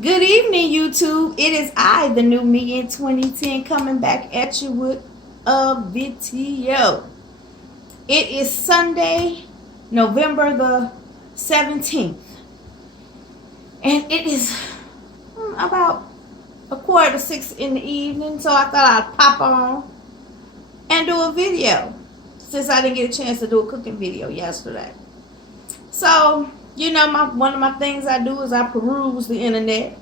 Good evening, YouTube. It is I, the new me in 2010, coming back at you with a video. It is Sunday, November the 17th. And it is about 5:45 in the evening. So I thought I'd pop on and do a video, since I didn't get a chance to do a cooking video yesterday. So, you know, one of my things I do is I peruse the internet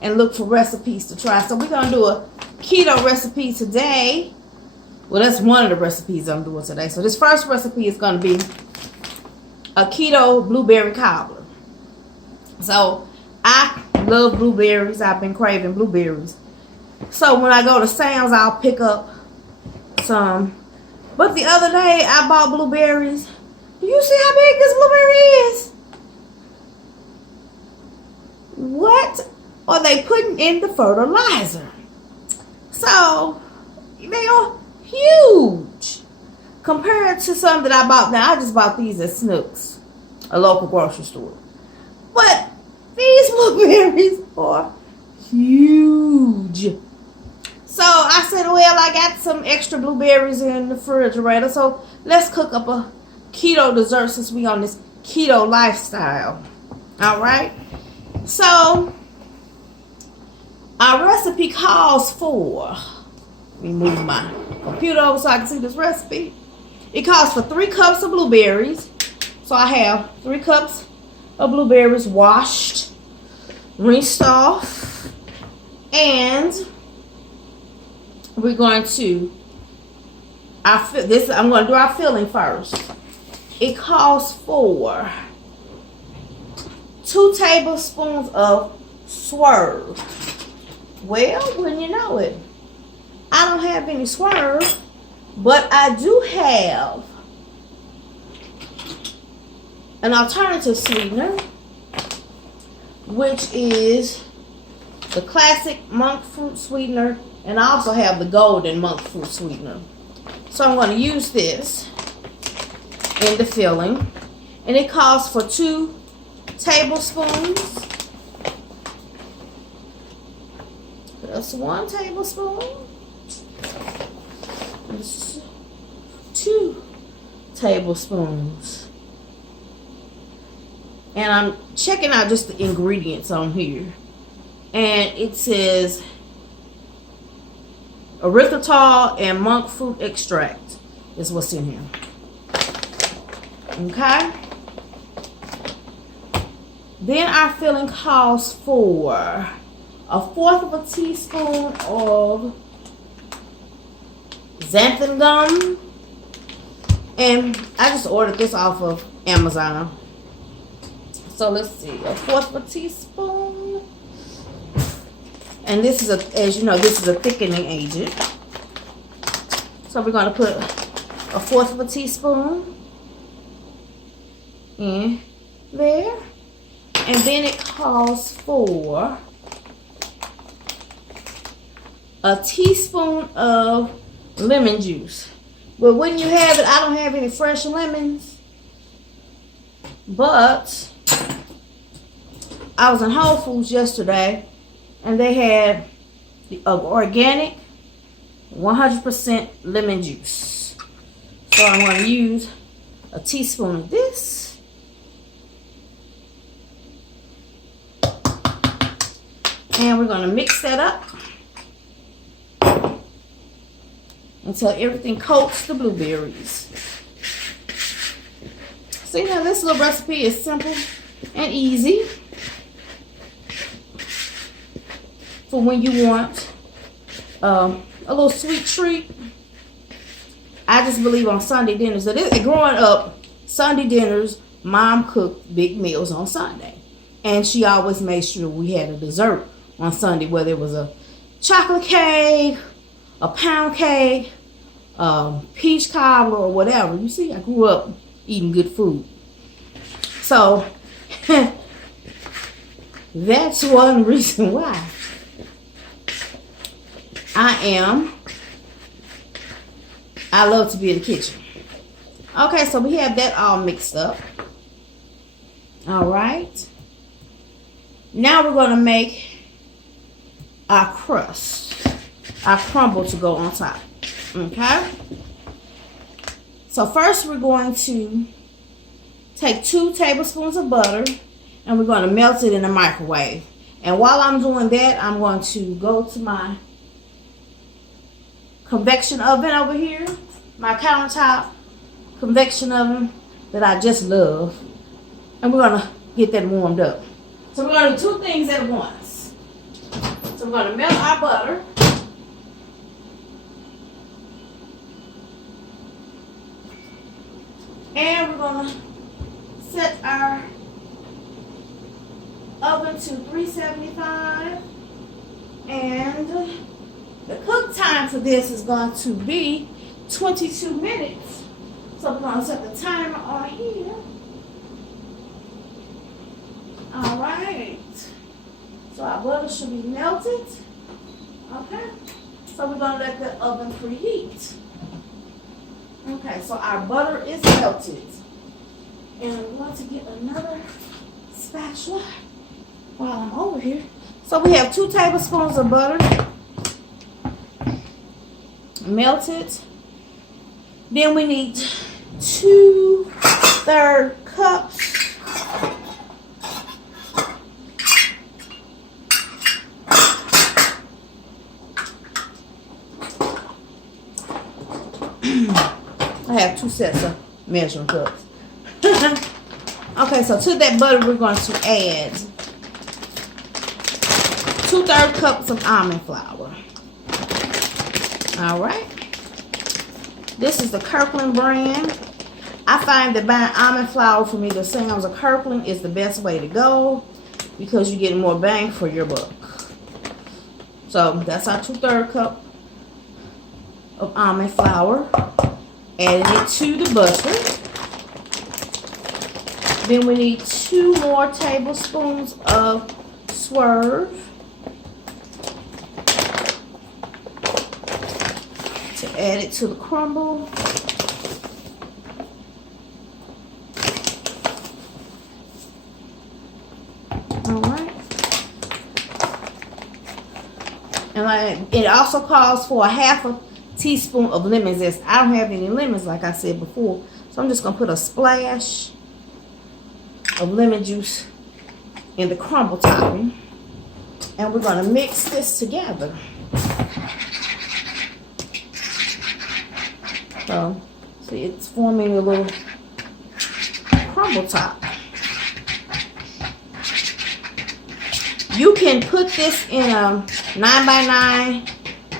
and look for recipes to try. So we're going to do a keto recipe today. Well, that's one of the recipes I'm doing today. So this first recipe is going to be a keto blueberry cobbler. So I love blueberries. I've been craving blueberries. So when I go to Sam's, I'll pick up some. But the other day, I bought blueberries. Do you see how big this blueberry is? What are they putting in the fertilizer? So they are huge compared to some that I bought. Now I just bought these at Snooks, a local grocery store. But these blueberries are huge. So I said, well, I got some extra blueberries in the refrigerator, so let's cook up a keto dessert since we on this keto lifestyle. All right. So our recipe calls for, let me move my computer over so I can see this recipe. It calls for 3 cups of blueberries. So I have 3 cups of blueberries washed, rinsed off, and we're going to, I'm going to do our filling first. It calls for 2 tablespoons of swerve. Well, wouldn't you know it, I don't have any swerve, but I do have an alternative sweetener, which is the classic monk fruit sweetener, and I also have the golden monk fruit sweetener. So I'm going to use this in the filling, and it calls for 2 tablespoons. That's 1 tablespoon. That's 2 tablespoons. And I'm checking out just the ingredients on here. And it says erythritol and monk fruit extract is what's in here. Okay. Then our filling calls for 1/4 teaspoon of xanthan gum. And I just ordered this off of Amazon. So let's see, 1/4 teaspoon. And this is as you know, this is a thickening agent. So we're going to put 1/4 teaspoon in there. And then it calls for a teaspoon of lemon juice. But when you have it, I don't have any fresh lemons, but I was in Whole Foods yesterday and they had the organic 100% lemon juice. So I'm going to use a teaspoon of this. And we're going to mix that up until everything coats the blueberries. See, now this little recipe is simple and easy for when you want a little sweet treat. I just believe on Sunday dinners, growing up, Sunday dinners, Mom cooked big meals on Sunday. And she always made sure we had a dessert on Sunday, whether it was a chocolate cake, a pound cake, peach cobbler, or whatever. You see, I grew up eating good food. So that's one reason why I love to be in the kitchen. Okay, so we have that all mixed up. All right. Now we're going to make our crust, our crumble to go on top. Okay? So first we're going to take 2 tablespoons of butter and we're going to melt it in the microwave. And while I'm doing that, I'm going to go to my convection oven over here, my countertop convection oven that I just love. And we're going to get that warmed up. So we're going to do 2 things at once. So we're going to melt our butter. And we're going to set our oven to 375. And the cook time for this is going to be 22 minutes. So we're going to set the timer on here. All right. So our butter should be melted. Okay. So we're going to let the oven preheat. Okay, so our butter is melted. And I'm going to get another spatula while I'm over here. So we have 2 tablespoons of butter melted. Then we need 2/3 cups I have 2 sets of measuring cups. Okay, so to that butter we're going to add 2/3 cups of almond flour. All right. This is the Kirkland brand. I find that buying almond flour from either Sam's or Kirkland is the best way to go because you get more bang for your buck. So that's our 2/3 cup of almond flour. Adding it to the butter. Then we need 2 more tablespoons of swerve to add it to the crumble. All right. And it also calls for a 1/2 teaspoon of lemon zest. I don't have any lemons like I said before, so I'm just going to put a splash of lemon juice in the crumble topping, and we're going to mix this together. So see, it's forming a little crumble top. You can put this in a 9x9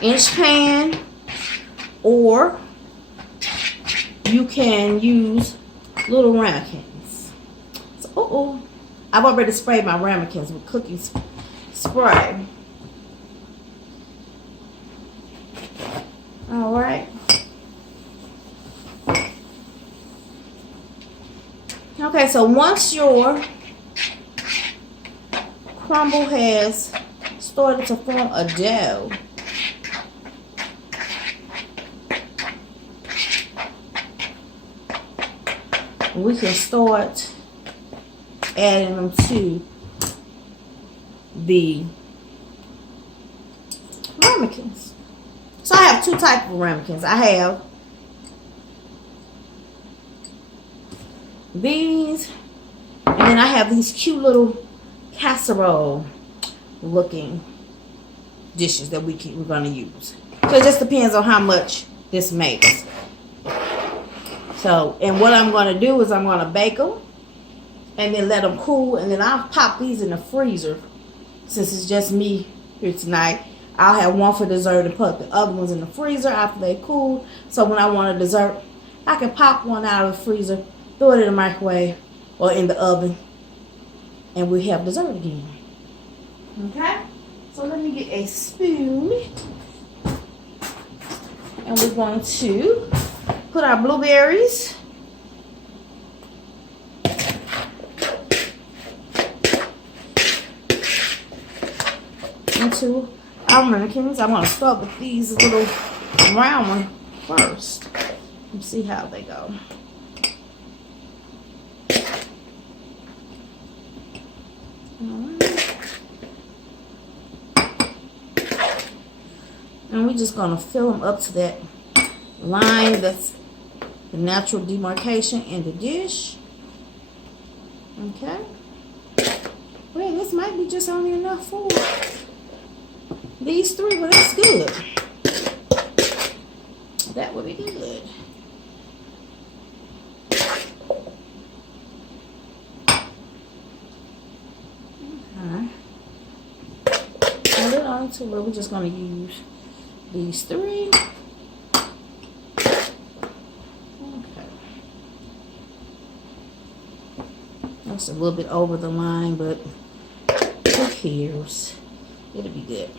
inch pan, or you can use little ramekins. So, I've already sprayed my ramekins with cookie spray. All right. Okay, so once your crumble has started to form a dough, we can start adding them to the ramekins. So I have 2 types of ramekins. I have these, and then I have these cute little casserole looking dishes that we're going to use. So it just depends on how much this makes. So, and what I'm going to do is I'm going to bake them and then let them cool, and then I'll pop these in the freezer. Since it's just me here tonight, I'll have one for dessert and put the other ones in the freezer after they cool. So when I want a dessert, I can pop one out of the freezer, throw it in the microwave or in the oven, and we have dessert again. Okay? So let me get a spoon, and we're going to put our blueberries into our ramekins. I'm going to start with these little round ones first and see how they go. Alright. And we're just going to fill them up to that line that's the natural demarcation in the dish. Okay. Well, this might be just only enough for these three, but that's good. That would be good. Okay. Add it on to where we're just going to use these three. That's a little bit over the line, but who cares? It'll be good.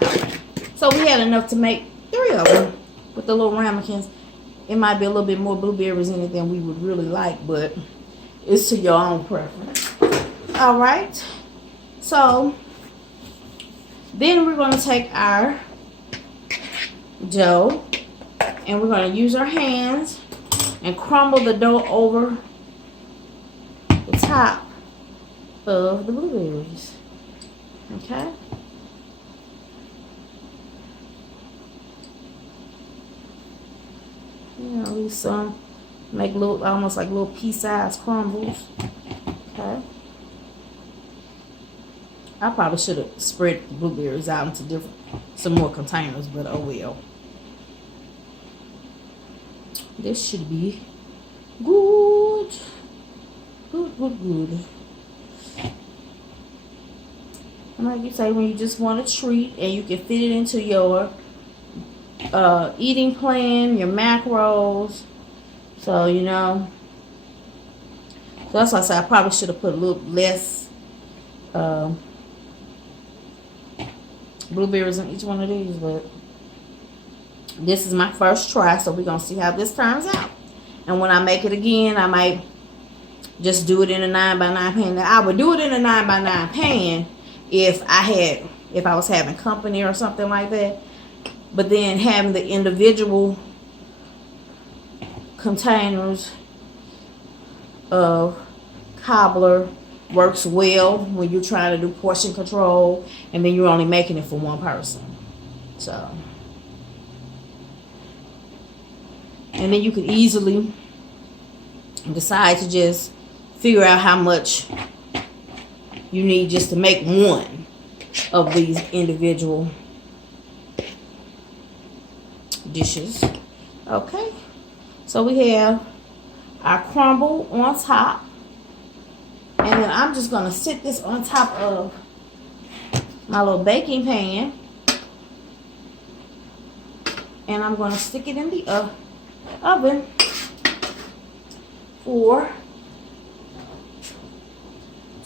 Okay. So we had enough to make 3 of them with the little ramekins. It might be a little bit more blueberries in it than we would really like, but it's to your own preference. All right. So then we're going to take our dough and we're going to use our hands and crumble the dough over the top of the blueberries. Okay. Leave some, make little, almost like little pea-sized crumbles. Okay. I probably should have spread the blueberries out into some more containers, but oh well. This should be good. Good. And like you say, when you just want a treat and you can fit it into your eating plan, your macros. So, you know. So that's why I said I probably should have put a little less blueberries in each one of these, but this is my first try, so we're going to see how this turns out. And when I make it again, I might just do it in a 9x9 pan. Now, I would do it in a 9x9 pan if I was having company or something like that. But then having the individual containers of Cobbler works well when you're trying to do portion control and then you're only making it for one person. So, and then you could easily decide to just figure out how much you need just to make one of these individual dishes. Okay, so we have our crumble on top, and then I'm just going to sit this on top of my little baking pan, and I'm going to stick it in the oven for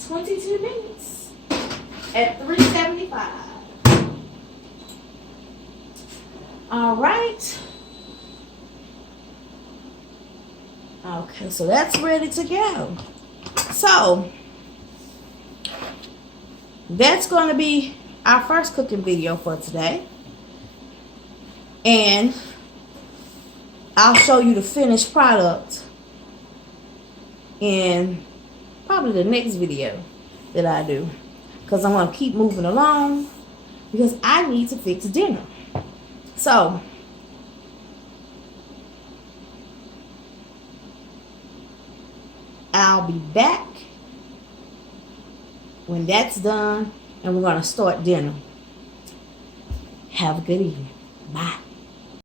22 minutes at 375. All right. Okay, so that's ready to go. So that's going to be our first cooking video for today. And I'll show you the finished product in probably the next video that I do, because I want to keep moving along because I need to fix dinner. So I'll be back when that's done and we're going to start dinner. Have a good evening. Bye.